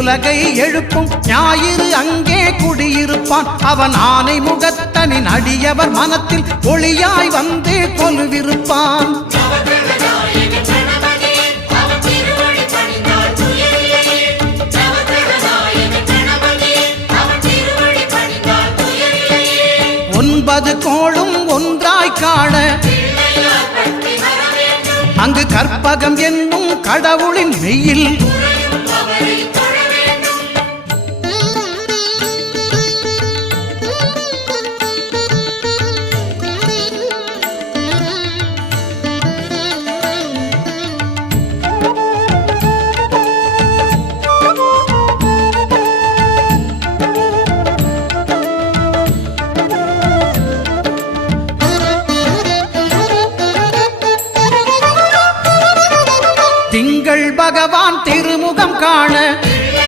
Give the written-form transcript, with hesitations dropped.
உலகை எழுப்பும் ஞாயிறு அங்கே குடியிருப்பான். அவன் ஆனை முகத்தனின் அடியவர் மனத்தில் ஒளியாய் வந்து கொலுவிருப்பான். ஒன்பது கோளும் ஒன்றாய் காண அங்கு கற்பகம் என்னும் கடவுளின் மெய்யில் திங்கள் பகவான் திருமுகம் காண